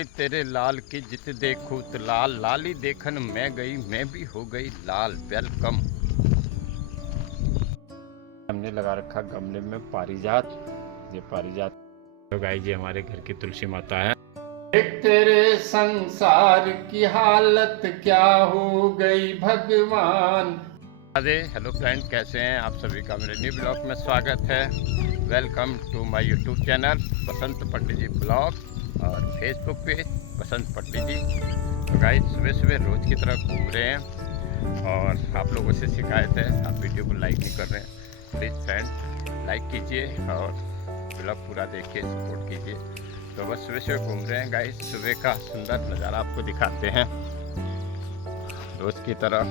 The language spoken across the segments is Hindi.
लाली तेरे लाल की जित देखूं तो लाल, लाली देखन मैं गई, मैं भी हो गई लाल। वेलकम। हमने लगा रखा गमले में पारिजात। ये पारिजात तो गाइस जी हमारे घर की तुलसी माता है। देख तेरे संसार की हालत क्या हो गई भगवान। अरे हेलो फ्रेंड, कैसे हैं आप सभी का मेरे न्यू ब्लॉग में स्वागत है। Welcome to my YouTube channel Basant Pandit ji blog और फेसबुक पे बसंत पंडित जी। तो गाइस सुबह सुबह रोज़ की तरह घूम रहे हैं और आप लोगों से शिकायत है आप वीडियो को लाइक नहीं कर रहे हैं। प्लीज़ फ्रेंड लाइक कीजिए और ब्लॉग पूरा देखिए, सपोर्ट कीजिए। तो बस सुबह सुबह घूम रहे हैं गाइस, सुबह का सुंदर नज़ारा आपको दिखाते हैं रोज़ की तरह।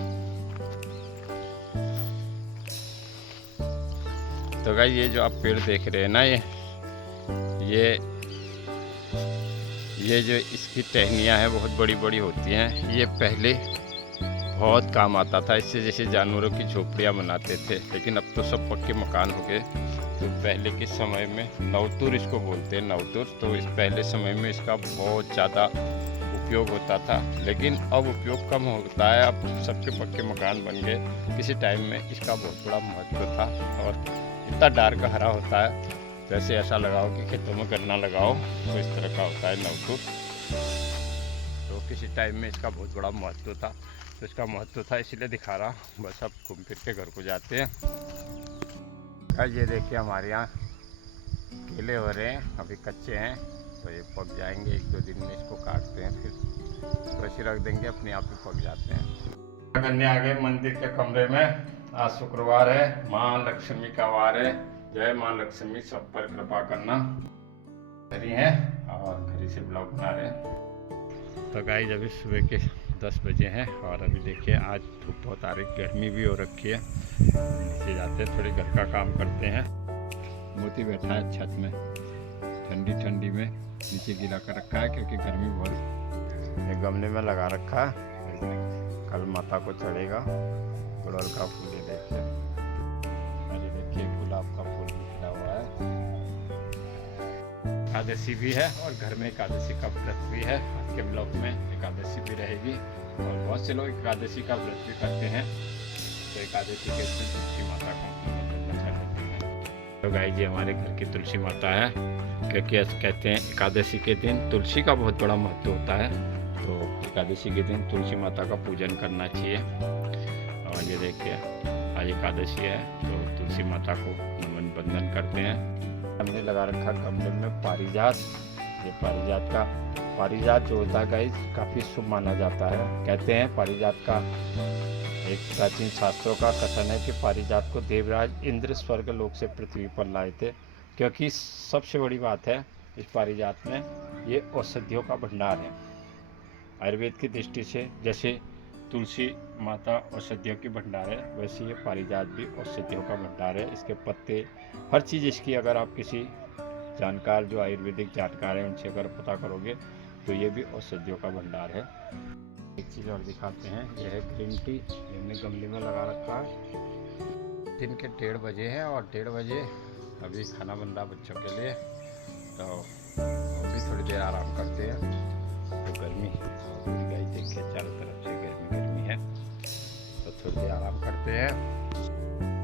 तो गाइस ये जो आप पेड़ देख रहे हैं ना, ये जो इसकी टहनियाँ हैं बहुत बड़ी बड़ी होती हैं। ये पहले बहुत काम आता था, इससे जैसे जानवरों की झोपड़ियाँ बनाते थे, लेकिन अब तो सब पक्के मकान हो गए। तो पहले के समय में नवतुर इसको बोलते हैं, नवतुर। तो इस पहले समय में इसका बहुत ज़्यादा उपयोग होता था, लेकिन अब उपयोग कम होता है। अब सबके पक्के मकान बन गए। किसी टाइम में इसका बहुत बड़ा महत्व था और इतना डार्क हरा होता है जैसे ऐसा लगाओ कि खेतों में गन्ना लगाओ, तो इस तरह का होता है नवतुर। तो किसी टाइम में इसका बहुत बड़ा महत्व था, तो इसका महत्व था इसीलिए दिखा रहा। बस अब घूम फिर के घर को जाते हैं। ये देखिए हमारे यहाँ केले हो रहे हैं, अभी कच्चे हैं, तो ये पक जाएंगे। 1-2 दिन में इसको काटते हैं, फिर वैसे रख देंगे, अपने आप ही पक जाते हैं। करने आ गए मंदिर के कमरे में। आज शुक्रवार है, माँ लक्ष्मी का वार है। जय माँ लक्ष्मी, सब पर कृपा करना। घरी हैं और घरी से ब्लॉग बना रहे हैं। तो गाइस अभी सुबह के 10 बजे हैं और अभी देखिए आज धूप बहुत आ रही, गर्मी भी हो रखी है। नीचे जाते हैं, थोड़ी घर का काम करते हैं। मोती बैठा है छत में, ठंडी ठंडी में नीचे गिरा कर रखा है क्योंकि गर्मी बहुत। ये गमले में लगा रखा है, कल माता को चढ़ेगा। गुड़हल का फूल ये देखिए, अरे देखिए गुलाब का फूल भी खिला हुआ है। एकादशी भी है और घर में एकादशी का व्रत भी है। आज के ब्लॉग में एकादशी भी रहेगी और बहुत से लोग एकादशी का व्रत भी करते हैं। तो एकादशी के दिन तुलसी माता को अच्छा करते हैं। तो गाइस जी हमारे घर की तुलसी माता है, क्योंकि कहते हैं एकादशी के दिन तुलसी का बहुत बड़ा महत्व होता है। तो एकादशी के दिन तुलसी माता का पूजन करना चाहिए। और ये देखिए आज एकादशी है तो तुलसी माता को नमन बंदन करते हैं। हमने लगा रखा गमले में पारिजात। ये पारिजात जो होता है गाइस काफ़ी शुभ माना जाता है। कहते हैं पारिजात का एक प्राचीन शास्त्रों का कथन है कि पारिजात को देवराज इंद्र स्वर्ग लोक से पृथ्वी पर लाए थे, क्योंकि सबसे बड़ी बात है इस पारिजात में ये औषधियों का भंडार है। आयुर्वेद की दृष्टि से जैसे तुलसी माता औषधियों की भंडार है, वैसे ये पारिजात भी औषधियों का भंडार है। इसके पत्ते हर चीज़ इसकी, अगर आप किसी जानकार जो आयुर्वेदिक जानकार हैं उनसे अगर पता करोगे तो ये भी औषधियों का भंडार है। एक चीज़ और दिखाते हैं, यह है ग्रीन टी। हमने गमले में लगा रखा है। दिन के 1:30 बजे हैं और 1:30 बजे अभी खाना बन रहा बच्चों के लिए। तो अभी थोड़ी देर आराम करते हैं। तो गर्मी गाइस देखिए चारों तरफ से गर्मी है, तो थोड़ी देर आराम करते हैं।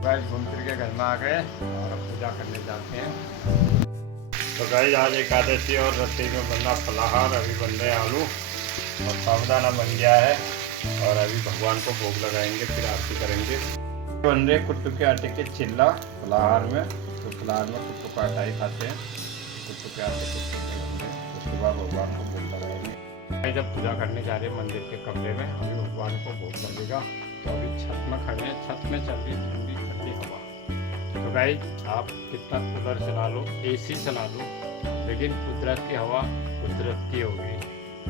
गाइस घूम फिर के घर में आ गए और अब पूजा करने जाते हैं। तो गाइस आज एकादशी और रसोई में बनना फलाहार। अभी बन रहे हैं आलू और साबुदाना बन गया है और अभी भगवान को भोग लगाएंगे, फिर आरती करेंगे। बन रहे कुट्टू के आटे के चिल्ला फलाहार में। तो फलाहार में कुट्टू का आटा ही खाते हैं, कुट्टू के आटे के चिल्ले बन रहे। उसके बाद भगवान को भोग लगाएंगे। जब पूजा करने जा रहे हैं मंदिर के कमरे में, अभी भगवान को भोग लगेगा। तो अभी छत में खड़े हैं, छत में चल रही ठंडी ठंडी हवा। तो गाइस आप कितना कूलर चला लो, एसी चला लो, लेकिन कुदरत की हवा कुदरत की होगी।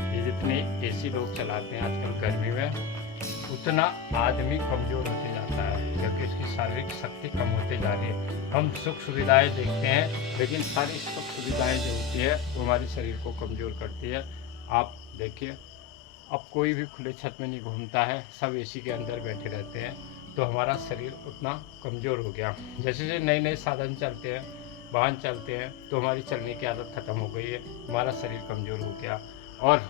ये जितने एसी लोग चलाते हैं आजकल गर्मी में, उतना आदमी कमज़ोर होते जाता है, क्योंकि उसकी शारीरिक शक्ति कम होते जा रही है। हम सुख सुविधाएं देखते हैं, लेकिन सारी सुख सुविधाएं जो होती है वो हमारे शरीर को कमज़ोर करती है। आप देखिए अब कोई भी खुले छत में नहीं घूमता है, सब एसी के अंदर बैठे रहते हैं। तो हमारा शरीर उतना कमज़ोर हो गया। जैसे जैसे नए नए साधन चलते हैं, वाहन चलते हैं, तो हमारी चलने की आदत ख़त्म हो गई है, हमारा शरीर कमज़ोर हो गया। और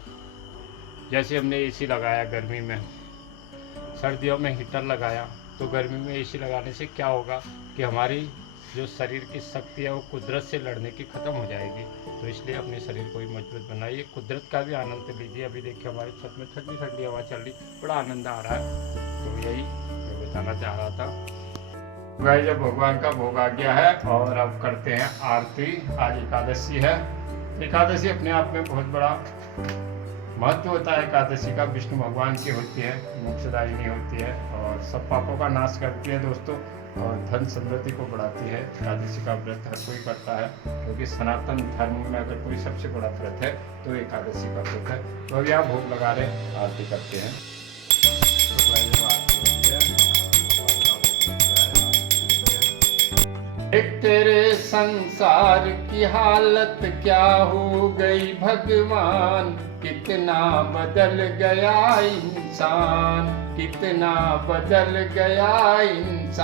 जैसे हमने एसी लगाया गर्मी में, सर्दियों में हीटर लगाया, तो गर्मी में एसी लगाने से क्या होगा कि हमारी जो शरीर की शक्ति है वो कुदरत से लड़ने की ख़त्म हो जाएगी। तो इसलिए अपने शरीर को भी मजबूत बनाइए, कुदरत का भी आनंद लीजिए। अभी देखिए हमारे छत में ठंडी ठंडी हवा चल रही, बड़ा आनंद आ रहा है। तो यही मैं बताना चाह रहा था भाई। जब भगवान का भोग आ गया है और अब करते हैं आरती। आज एकादशी है। एकादशी अपने आप में बहुत बड़ा महत्व होता है। एकादशी का विष्णु भगवान की होती है, मोक्षदायिनी होती है और सब पापों का नाश करती है दोस्तों, और धन समृद्धि को बढ़ाती है। एकादशी का व्रत हर कोई करता है, क्योंकि सनातन धर्म में अगर कोई सबसे बड़ा व्रत है तो एकादशी का व्रत है। तो अब यहाँ भोग लगा रहे, आरती करते हैं। एक तेरे संसार की हालत क्या हो गई भगवान, कितना बदल गया इंसान, कितना बदल गया इंसान।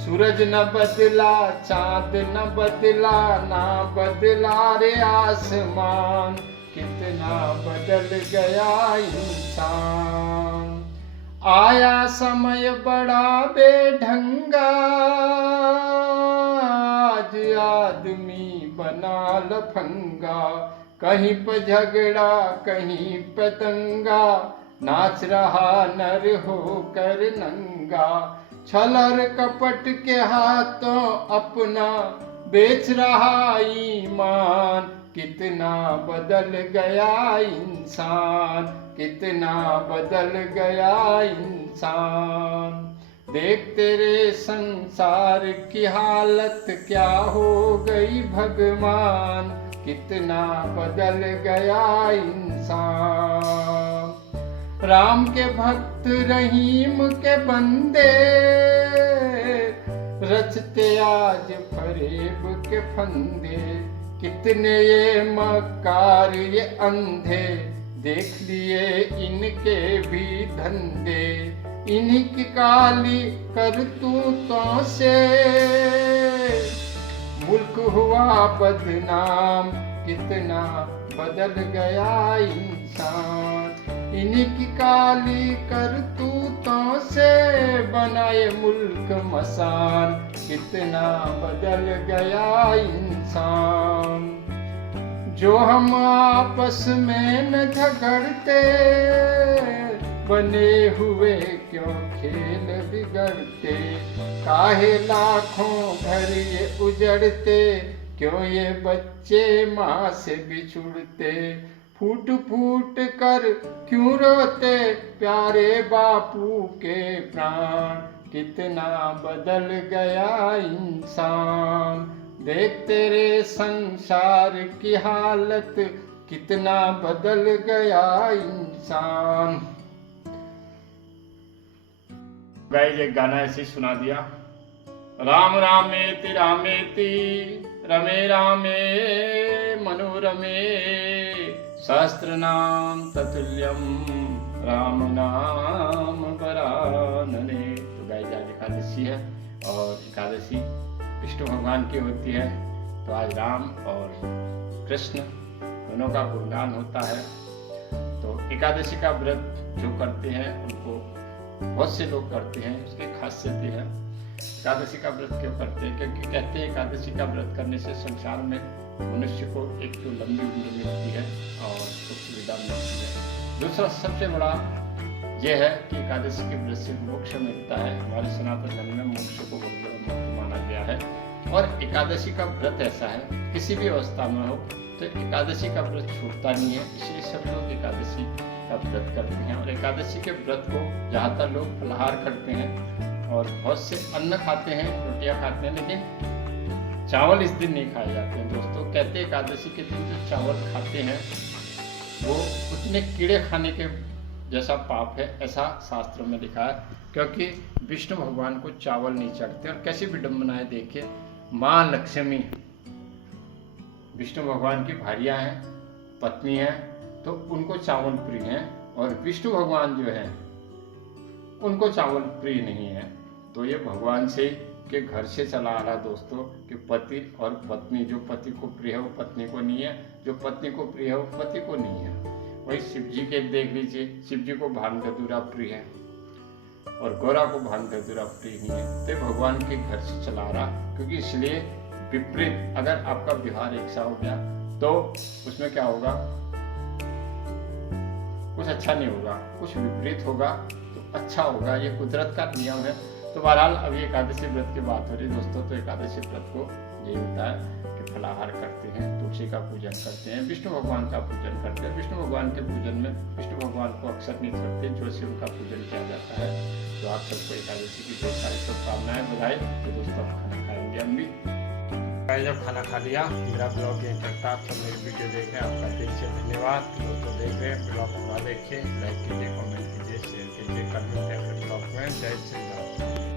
सूरज न बदला, चांद न बदला, ना बदला रे आसमान, कितना बदल गया इंसान। आया समय बड़ा बेढंगा, आज आदमी बना लफंगा, कहीं पे झगड़ा कहीं पे दंगा, नाच रहा नर होकर नंगा। छल और कपट के हाथों अपना बेच रहा ईमान, कितना बदल गया इंसान, कितना बदल गया इंसान। देख तेरे संसार की हालत क्या हो गई भगवान, कितना बदल गया इंसान। राम के भक्त रहीम के बंदे, रचते आज फरेब के फंदे, कितने ये मक्कार ये अंधे, देख लिए इनके भी धंधे। इन्हीं की काली करतूतों से मुल्क हुआ बदनाम, कितना बदल गया इंसान। इन्हीं की काली करतूतों से बनाए मुल्क मसान, कितना बदल गया इंसान। जो हम आपस में न झगड़ते, बने हुए क्यों खेल बिगड़ते। काहे लाखों घर ये उजड़ते, क्यों ये बच्चे माँ से बिछुड़ते। फूट फूट कर क्यों रोते प्यारे बापू के प्राण, कितना बदल गया इंसान। देख तेरे संसार की हालत, कितना बदल गया इंसान। गाइस एक गाना ऐसे सुना दिया। राम रामेति रामेति रमे रामे मनोरमे, सहस्त्र नाम ततुल्यम राम नाम वरानने। तो गाइस आज एकादशी है और एकादशी विष्णु भगवान की होती है। तो आज राम और कृष्ण दोनों का गुणगान होता है। तो एकादशी का व्रत जो करते हैं उनको बहुत से लोग करते हैं, उसकी खासियत ये है। एकादशी का व्रत क्यों करते हैं? क्योंकि कहते हैं एकादशी का व्रत करने से संसार में मनुष्य को एक तो लंबी उम्र मिलती है और सुख सुविधा मिलती है। दूसरा सबसे बड़ा यह है कि एकादशी के व्रत से मोक्ष मिलता है। हमारे सनातन धर्म में मोक्ष को बहुत बड़ा महत्व माना गया है। और एकादशी का व्रत ऐसा है, किसी भी अवस्था में हो तो एकादशी का व्रत छूटता नहीं है। इसलिए सब लोग एकादशी का व्रत करते हैं। और एकादशी के व्रत को ज़्यादातर लोग फलाहार करते हैं और बहुत से अन्न खाते हैं, रोटियां खाते हैं, लेकिन चावल इस दिन नहीं खाए जाते हैं दोस्तों। कहते हैं एकादशी के दिन जो चावल खाते हैं वो उतने कीड़े खाने के जैसा पाप है, ऐसा शास्त्रों में लिखा है। क्योंकि विष्णु भगवान को चावल नहीं चढ़ते। और कैसी विडम्बना है देखिए, माँ लक्ष्मी विष्णु भगवान की भारिया हैं, पत्नी है, तो उनको चावल प्रिय है। और विष्णु भगवान जो है उनको चावल प्रिय नहीं है। तो ये भगवान से के घर से चला आ रहा दोस्तों कि पति और पत्नी, जो पति को प्रिय है वो पत्नी को नहीं है, जो पत्नी को प्रिय है वो पति को नहीं है। वही शिव जी के देख लीजिए, शिव जी को भांग धतूरा प्रिय है और गौरा को भांग धतूरा प्रिय नहीं है, तो भगवान के घर से चला रहा। क्योंकि इसलिए विपरीत अगर आपका व्यवहार एक सा हो गया तो उसमें क्या होगा, कुछ अच्छा नहीं होगा, कुछ विपरीत होगा तो अच्छा होगा। ये कुदरत का नियम है। तो बहरहाल अभी एकादशी व्रत की बात हो रही है दोस्तों, तो एकादशी व्रत को यही होता है कि फलाहार करते हैं, तुलसी का पूजन करते हैं, विष्णु भगवान का पूजन करते हैं। विष्णु भगवान के पूजन में विष्णु भगवान को अक्सर नहीं करते, जो शिव का पूजन किया जाता है। तो आप सबको एकादशी की ढेर सारी शुभकामनाएं, बधाई। तो दोस्तों खाना खाएंगे हम भी। जब खाना खा लिया मेरा ब्लॉग यहीं करता। आप सब मेरी वीडियो देखें, आपका दिल से धन्यवाद। दोस्तों देख रहे हैं ब्लॉग पूरा देखिए, लाइक कीजिए, कमेंट कीजिए, शेयर कीजिए। कर मिलते हैं ब्लॉग में। जय श्री राम।